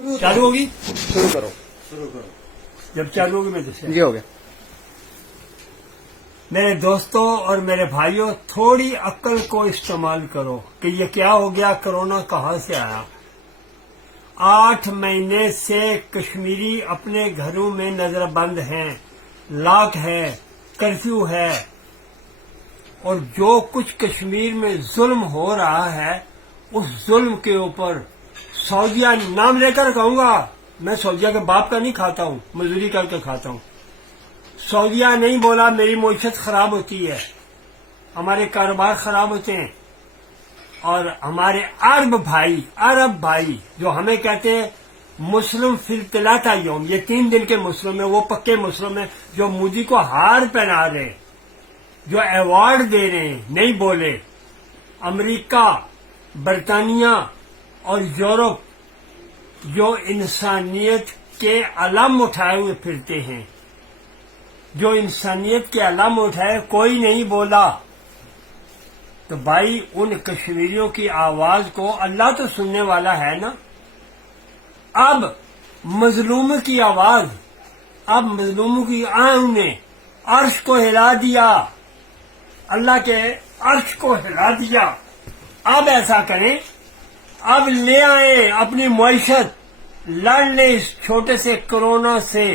चालू होगी? शुरू करो। जब चालू होगी मैं तो जी हो गया। मेरे दोस्तों और मेरे भाइयों, थोड़ी अक्ल को इस्तेमाल करो कि ये क्या हो गया, कोरोना कहाँ से आया। 8 महीने से कश्मीरी अपने घरों में नजरबंद हैं, लॉक है, कर्फ्यू है, और जो कुछ कश्मीर में जुल्म हो रहा है उस जुल्म के ऊपर सऊदिया, नाम लेकर कहूंगा, मैं सऊदिया के बाप का नहीं खाता हूं, मजदूरी करके खाता हूं। सऊदिया नहीं बोला मेरी मईशत खराब होती है, हमारे कारोबार खराब होते हैं। और हमारे अरब भाई जो हमें कहते हैं मुस्लिम फिल तिलाता यौम, ये 3 दिन के मुस्लिम है, वो पक्के मुस्लिम है, जो मोदी को हार पहना रहे, जो अवार्ड दे रहे हैं, नहीं बोले। अमेरिका, बरतानिया और यूरोप जो इंसानियत के अलम उठाए हुए फिरते हैं, जो इंसानियत के अलम उठाए, कोई नहीं बोला। तो भाई उन कश्मीरियों की आवाज को अल्लाह तो सुनने वाला है ना। अब मजलूम की आवाज, अब मजलूमों की आंख ने अर्श को हिला दिया, अल्लाह के अर्श को हिला दिया। अब ऐसा करें, अब ले आए अपनी मईशत, लड़ ले इस छोटे से कोरोना से।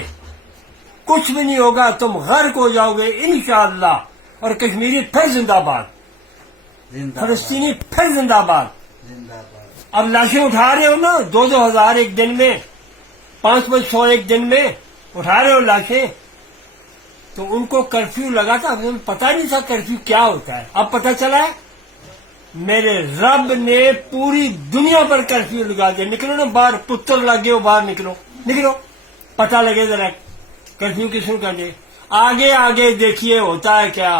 कुछ भी नहीं होगा, तुम गर्क हो जाओगे इंशाअल्लाह। और कश्मीरी फिर जिंदाबाद, फलस्तीनी फिर जिंदाबाद। अब लाशें उठा रहे हो ना, 2-2 हजार एक दिन में, 500 एक दिन में उठा रहे हो लाशें। तो उनको कर्फ्यू लगा था, हमें पता नहीं था कर्फ्यू क्या होता है, अब पता चला है। मेरे रब ने पूरी दुनिया पर कर्फ्यू लगा दिया। निकलो ना बाहर, पुत्र लगे हो, बाहर निकलो, निकलो, पता लगे जरा कर्फ्यू किसने कर दे। आगे आगे देखिए होता है क्या।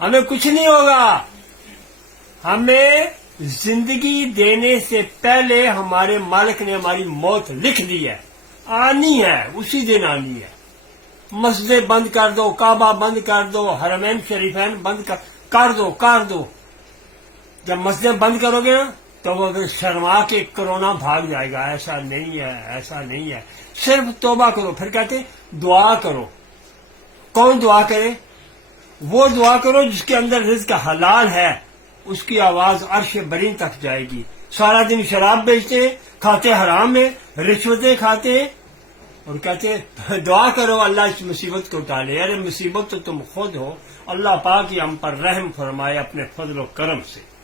हमें कुछ नहीं होगा। हमें जिंदगी देने से पहले हमारे मालिक ने हमारी मौत लिख दी है, आनी है, उसी दिन आनी है। मस्जिदें बंद कर दो, काबा बंद कर दो, हरमैन शरीफैन बंद कर दो। जब मस्जिदें बंद करोगे ना तो वो फिर शर्मा के कोरोना भाग जाएगा। ऐसा नहीं है, ऐसा नहीं है। सिर्फ तौबा करो। फिर कहते दुआ करो। कौन दुआ करे? वो दुआ करो जिसके अंदर रिज्क हलाल है, उसकी आवाज अर्श बरीन तक जाएगी। सारा दिन शराब बेचते, खाते हराम में, रिश्वतें खाते, और कहते दुआ करो अल्लाह इस मुसीबत को टाले। अरे मुसीबत तो तुम खुद हो, अल्लाह पाक ही हम पर रहम फरमाए अपने फजल और करम से।